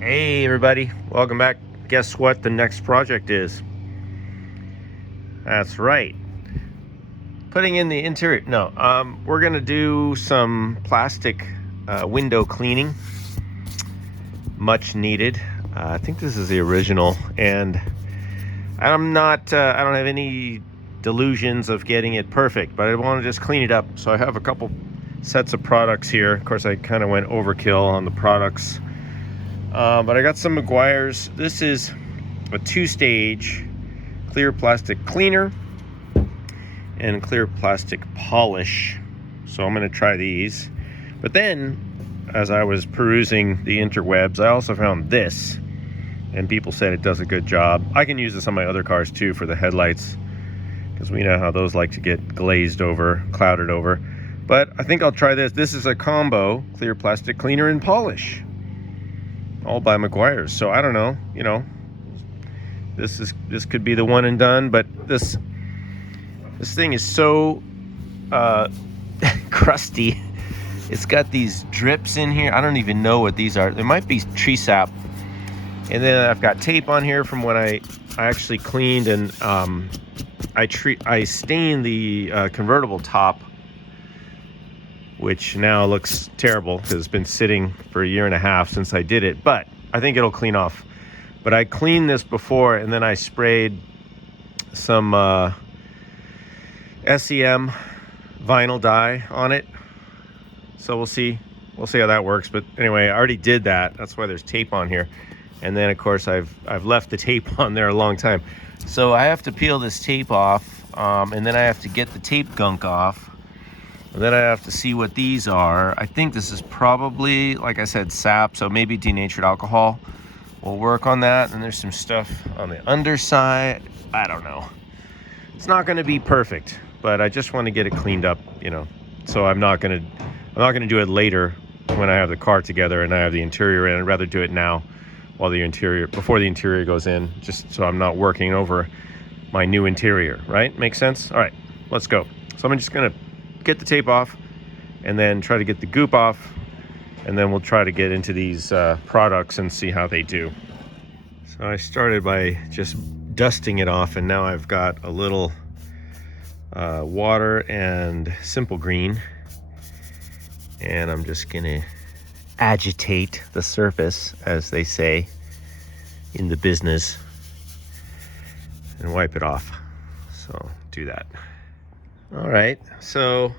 Hey everybody, welcome back. Guess what the next project is? That's right, putting in the interior. No, we're gonna do some plastic window cleaning. Much needed. I think this is the original, and I'm not. I don't have any delusions of getting it perfect, but I want to just clean it up. So I have a couple sets of products here. Of course, I kind of went overkill on the products. But I got some Meguiar's. This is a two-stage clear plastic cleaner and clear plastic polish. So I'm going to try these. But then, as I was perusing the interwebs, I also found this. And people said it does a good job. I can use this on my other cars too for the headlights, because we know how those like to get glazed over, clouded over. But I think I'll try this. This is a combo clear plastic cleaner and polish, all by Meguiar's. So I don't know, this could be the one and done, but this thing is so crusty. It's got these drips in here. I don't even know what these are. There might be tree sap. And then I've got tape on here from when I actually cleaned, and I stained the convertible top, which now looks terrible because it's been sitting for 1.5 years since I did it, but I think it'll clean off. But I cleaned this before, and then I sprayed some SEM vinyl dye on it. So we'll see how that works. But anyway, I already did that. That's why there's tape on here. And then of course I've left the tape on there a long time. So I have to peel this tape off, and then I have to get the tape gunk off. And then I have to see what these are. I think this is probably, like I said, sap, so maybe denatured alcohol. We'll work on that. And there's some stuff on the underside. I don't know. It's not going to be perfect, but I just want to get it cleaned up, So I'm not going to do it later when I have the car together and I have the interior in. I'd rather do it now before the interior goes in, just so I'm not working over my new interior, right? Makes sense? All right, let's go. So I'm just going to get the tape off and then try to get the goop off, and then we'll try to get into these products and see how they do. So I started by just dusting it off, and now I've got a little water and simple green, and I'm just gonna agitate the surface, as they say in the business, and wipe it off. So do that. All right, so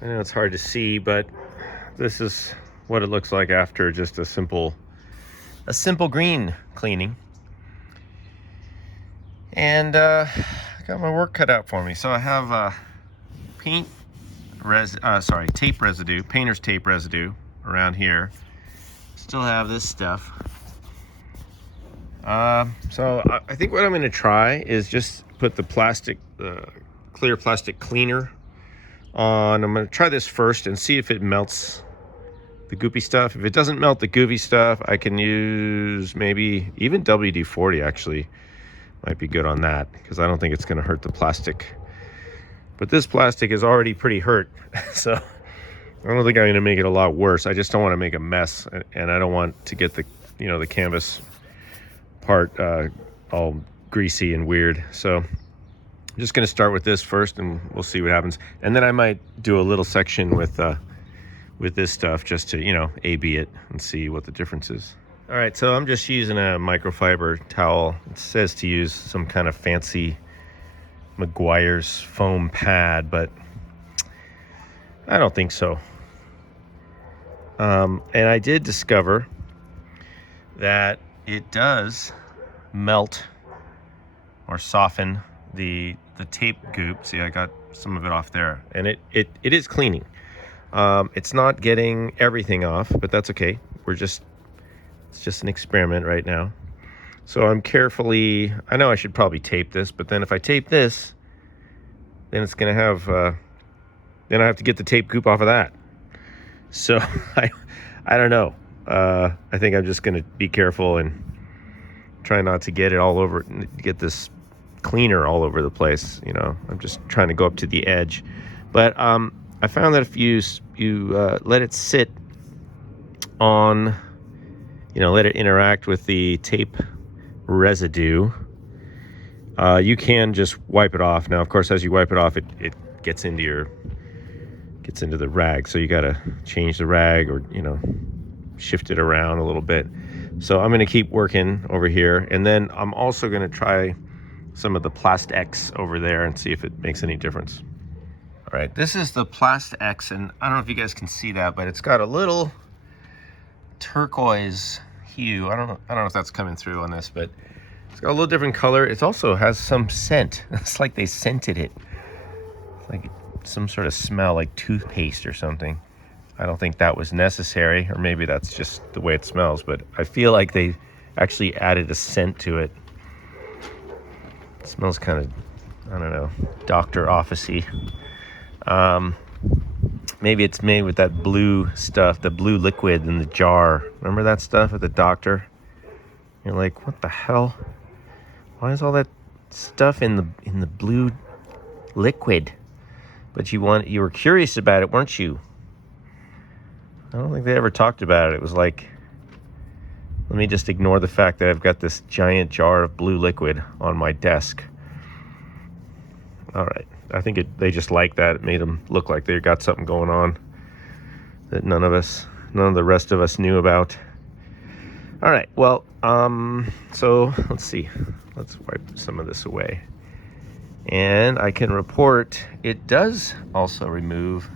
I know it's hard to see, but this is what it looks like after just a simple green cleaning. And I got my work cut out for me. So I have tape residue, painter's tape residue around here. Still have this stuff. So I think what I'm going to try is just put the clear plastic cleaner on. I'm going to try this first and see if it melts the goopy stuff. If it doesn't melt the goopy stuff, I can use maybe even WD-40 actually might be good on that, because I don't think it's going to hurt the plastic. But this plastic is already pretty hurt, so I don't think I'm going to make it a lot worse. I just don't want to make a mess, and I don't want to get the canvas part all greasy and weird. So I'm just going to start with this first, and we'll see what happens. And then I might do a little section with this stuff just to A/B it and see what the difference is. All right, so I'm just using a microfiber towel. It says to use some kind of fancy Meguiar's foam pad, but I don't think so. And I did discover that it does melt or soften the tape goop. See, I got some of it off there, and it is cleaning. It's not getting everything off, but that's okay. It's just an experiment right now. So I'm carefully, I know I should probably tape this, but then if I tape this, then it's going to have, then I have to get the tape goop off of that. So I don't know. I think I'm just going to be careful and try not to get it all over, get this cleaner all over the place. I'm just trying to go up to the edge. But I found that if you let it sit on let it interact with the tape residue. You can just wipe it off. Now, of course, as you wipe it off, it gets into the rag. So you got to change the rag, or, shift it around a little bit. So I'm going to keep working over here. And then I'm also going to try some of the Plast-X over there and see if it makes any difference. All right, this is the Plast-X, and I don't know if you guys can see that, but it's got a little turquoise hue. I don't know if that's coming through on this, but it's got a little different color. It also has some scent. It's like they scented it. It's like some sort of smell, like toothpaste or something. I don't think that was necessary, or maybe that's just the way it smells, but I feel like they actually added a scent to it. It smells kind of, I don't know, doctor office-y. Maybe it's made with that blue stuff, the blue liquid in the jar. Remember that stuff at the doctor? You're like, what the hell? Why is all that stuff in the blue liquid? But you were curious about it, weren't you? I don't think they ever talked about it. It was like, let me just ignore the fact that I've got this giant jar of blue liquid on my desk. All right. I think they just liked that. It made them look like they got something going on that none of the rest of us knew about. All right. Well, so let's see. Let's wipe some of this away. And I can report it does also remove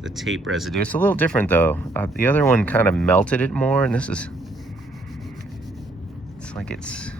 the tape residue. It's a little different though. The other one kind of melted it more, and it's like it's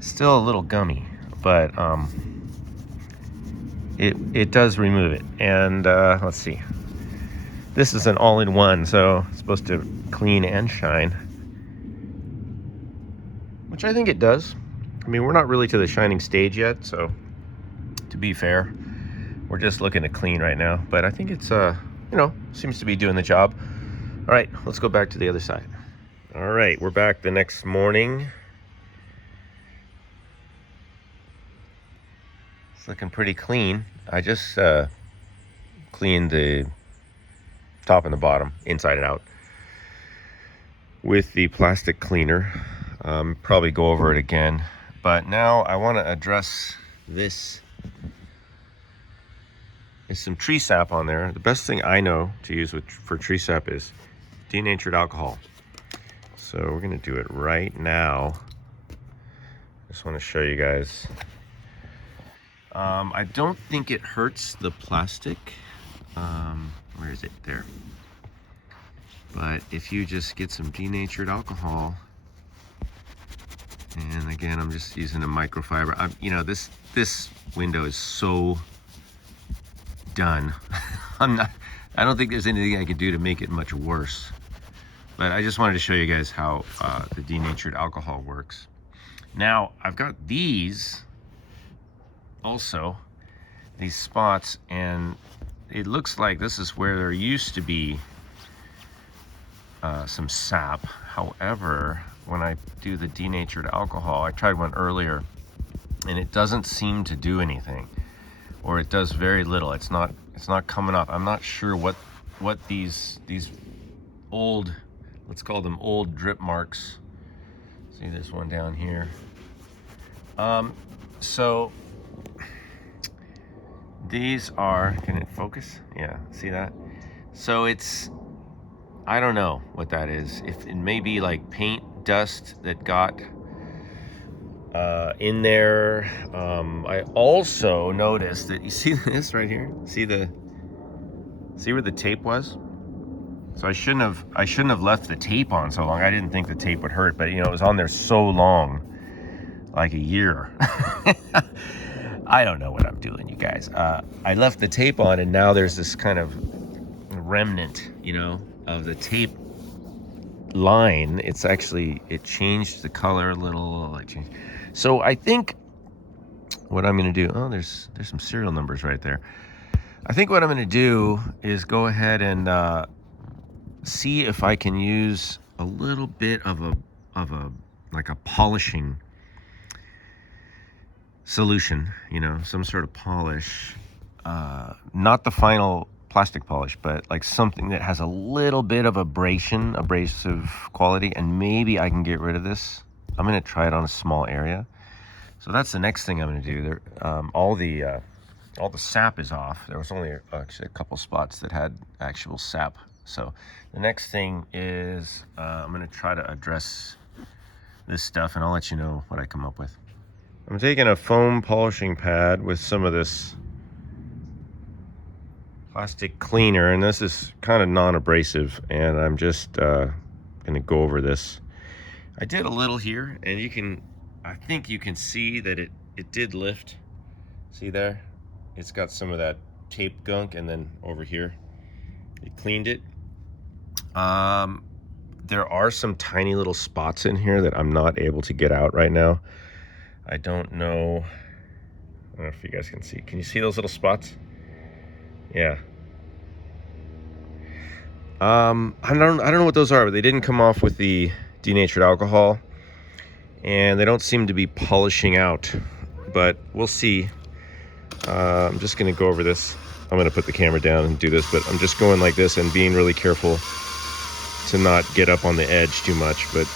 still a little gummy, but it does remove it. And let's see. This is an all-in-one, so it's supposed to clean and shine, which I think it does. I mean, we're not really to the shining stage yet, so to be fair, we're just looking to clean right now. But I think it's, seems to be doing the job. All right, let's go back to the other side. All right, we're back the next morning. It's looking pretty clean. I just cleaned the top and the bottom, inside and out, with the plastic cleaner. Probably go over it again. But now I want to address this. There's some tree sap on there. The best thing I know to use for tree sap is denatured alcohol. So we're going to do it right now. Just want to show you guys. I don't think it hurts the plastic. Where is it? There. But if you just get some denatured alcohol, and again, I'm just using a microfiber. This window is so done. I don't think there's anything I can do to make it much worse. But I just wanted to show you guys how the denatured alcohol works. Now, I've got these also, these spots, and it looks like this is where there used to be some sap. However, when I do the denatured alcohol, I tried one earlier, and it doesn't seem to do anything, or it does very little. It's not coming up. I'm not sure what these old, let's call them old drip marks. See this one down here. So these are, can it focus? Yeah, see that? So I don't know what that is. If it may be like paint dust that got in there. I also noticed that, you see this right here? See where the tape was? So I shouldn't have left the tape on so long. I didn't think the tape would hurt, but it was on there so long, like a year. I don't know what I'm doing, you guys. I left the tape on, and now there's this kind of remnant, of the tape line. It changed the color a little. So I think what I'm going to do, there's some serial numbers right there. I think what I'm going to do is go ahead and see if I can use a little bit of a polishing solution, some sort of polish, not the final plastic polish, but like something that has a little bit of abrasive quality, and maybe I can get rid of this. I'm gonna try it on a small area. So that's the next thing I'm gonna do. There, all the sap is off. There was only actually a couple spots that had actual sap. So the next thing is I'm gonna try to address this stuff, and I'll let you know what I come up with. I'm taking a foam polishing pad with some of this plastic cleaner, and this is kind of non-abrasive, and I'm just gonna go over this. I did a little here, and I think you can see that it did lift. See there? It's got some of that tape gunk, and then over here it cleaned it. There are some tiny little spots in here that I'm not able to get out right now. I don't know if you guys can see. Can you see those little spots? Yeah. I don't know what those are, but they didn't come off with the denatured alcohol, and they don't seem to be polishing out, but we'll see. I'm just gonna go over this. I'm gonna put the camera down and do this, but I'm just going like this and being really careful to not get up on the edge too much. But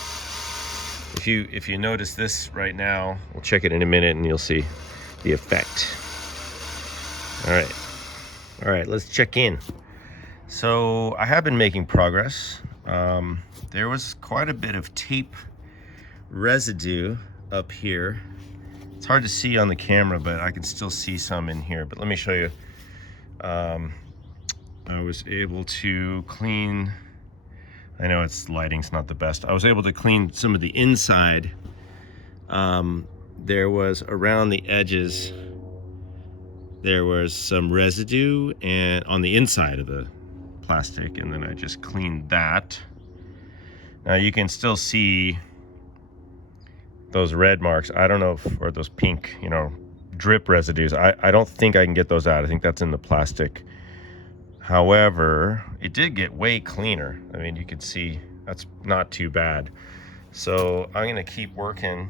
if you notice this right now, we'll check it in a minute and you'll see the effect. All right, let's check in. So I have been making progress. There was quite a bit of tape residue up here. It's hard to see on the camera, but I can still see some in here. But let me show you. I was able to clean, I know lighting's not the best. I was able to clean some of the inside. There was around the edges, there was some residue and on the inside of the plastic, and then I just cleaned that. Now you can still see those red marks. I don't know or those pink, drip residues. I don't think I can get those out. I think that's in the plastic. However, it did get way cleaner. I mean, you can see that's not too bad. So I'm gonna keep working.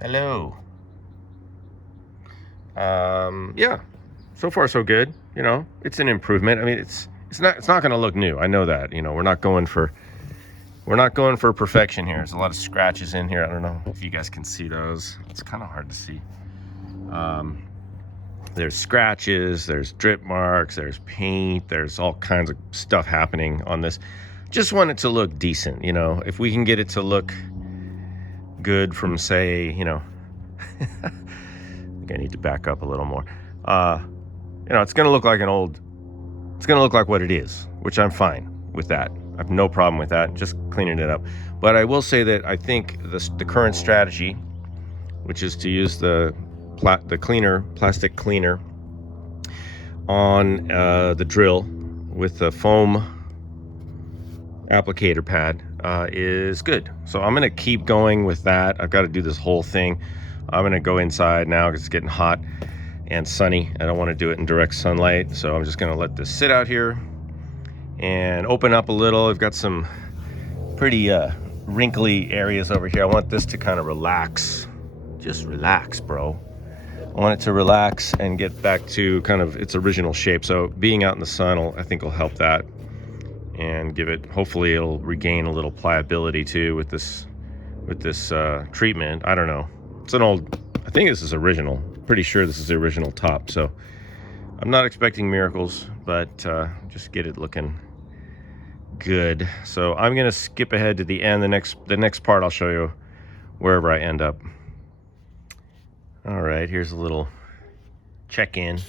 Hello. Yeah, so far so good. It's an improvement. I mean, it's not gonna look new. I know that. We're not going for perfection here. There's a lot of scratches in here. I don't know if you guys can see those. It's kind of hard to see. There's scratches, there's drip marks, there's paint, there's all kinds of stuff happening on this. Just want it to look decent, if we can get it to look good from, say, I think I need to back up a little more. It's gonna look like it's gonna look like what it is, which I'm fine with that. I have no problem with that, just cleaning it up. But I will say that I think the current strategy, which is to use the plastic cleaner on the drill with the foam applicator pad is good. So I'm gonna keep going with that. I've got to do this whole thing. I'm gonna go inside now because it's getting hot and sunny. I don't want to do it in direct sunlight, so I'm just gonna let this sit out here and open up a little. I've got some pretty wrinkly areas over here. I want this to kind of relax. Just relax, bro. I want it to relax and get back to kind of its original shape. So being out in the sun, I think will help that and give it, hopefully it'll regain a little pliability too with this treatment. I don't know. It's an old, I think this is original. Pretty sure this is the original top. So I'm not expecting miracles, but just get it looking good. So I'm gonna skip ahead to the end. The next part I'll show you wherever I end up. All right, here's a little check-in.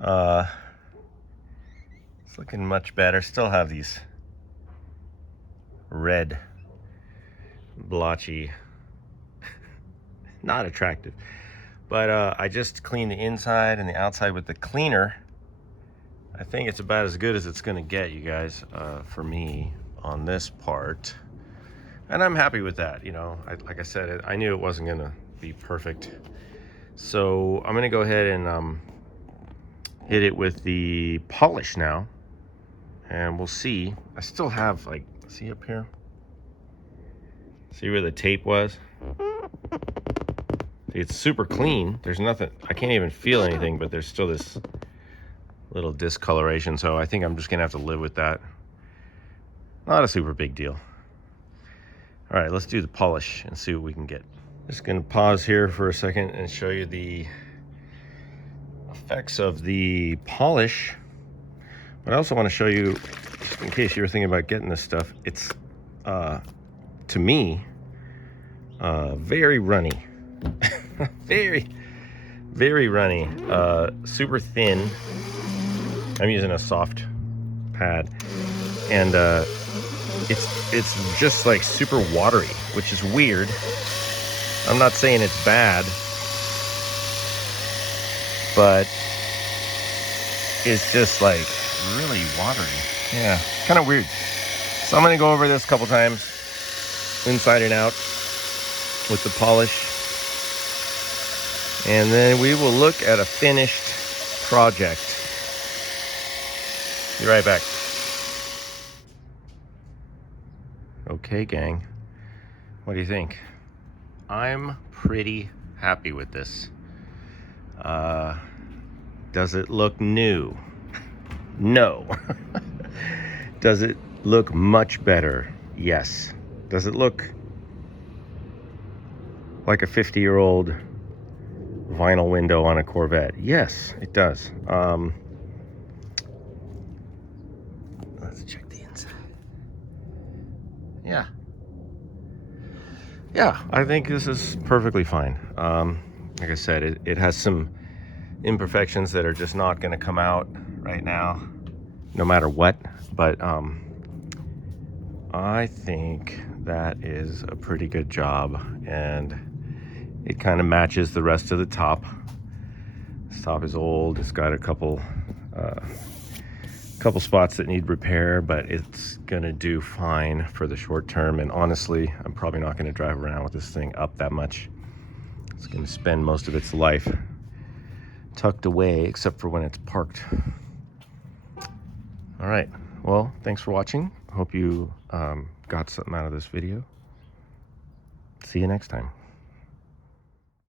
It's looking much better. Still have these red, blotchy, not attractive. But I just cleaned the inside and the outside with the cleaner. I think it's about as good as it's gonna get, you guys, for me on this part. And I'm happy with that, like I said, I knew it wasn't gonna be perfect. So I'm gonna go ahead and hit it with the polish now, and we'll see. I still have, like, see up here? See where the tape was? See, it's super clean. There's nothing, I can't even feel anything, but there's still this little discoloration, so I think I'm just gonna have to live with that. Not a super big deal. All right, let's do the polish and see what we can get. Just gonna pause here for a second and show you the effects of the polish. But I also want to show you, just in case you were thinking about getting this stuff, it's to me very runny. very runny, super thin. I'm using a soft pad, and it's just like super watery, which is weird. I'm not saying it's bad, but it's just like really watery. Yeah, kind of weird. So I'm gonna go over this a couple times, inside and out, with the polish, and then we will look at a finished project. Be right back. Okay, gang, what do you think? I'm pretty happy with this. Does it look new? No. Does it look much better? Yes. Does it look like a 50-year-old vinyl window on a Corvette? Yes, it does. Let's check the inside. Yeah, I think this is perfectly fine. Like I said, it has some imperfections that are just not going to come out right now, no matter what. But I think that is a pretty good job, and it kind of matches the rest of the top. This top is old. It's got a couple spots that need repair, but it's gonna do fine for the short term. And honestly, I'm probably not gonna drive around with this thing up that much. It's gonna spend most of its life tucked away, except for when it's parked. All right, well, thanks for watching. Hope you got something out of this video. See you next time.